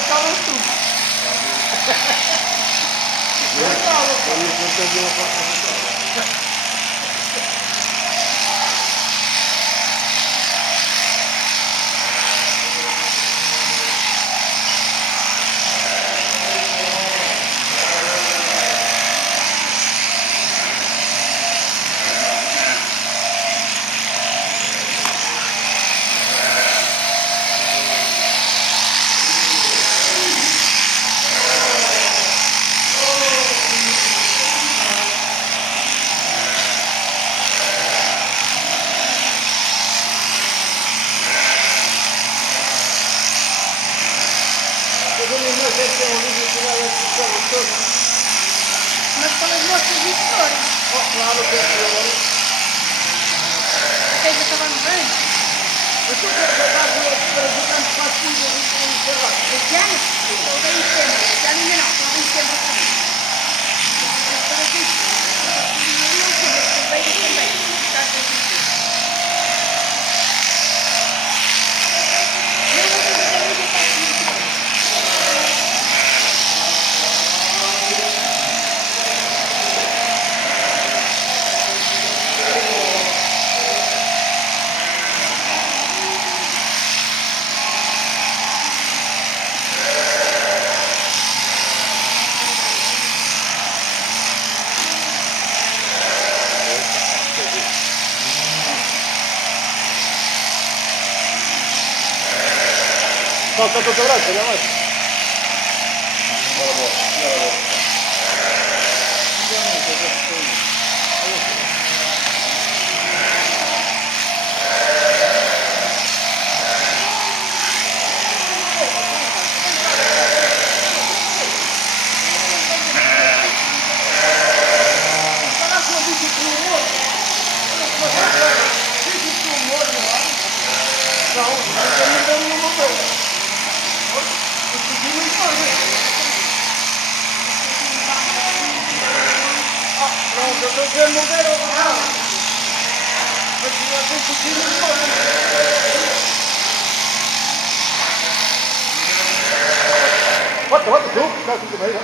estava tudo. Eu estava, pô. Mas com as nossas vitórias. Oh, claro que agora. Até já estava bem. Mas tu queres jogar para jogar para as coisas e encerrar? Este ano? Estou bem sempre. Este ano ainda não. Estou bem sempre também. Estou aqui. Não sei, mas estou bem também. Está aqui. Falta para quebrar, olha mais. Bora, bora. Pronto, eu estou dizendo modelo real. Mas eu estou conseguindo embora. Bota, tu, está aqui também, já.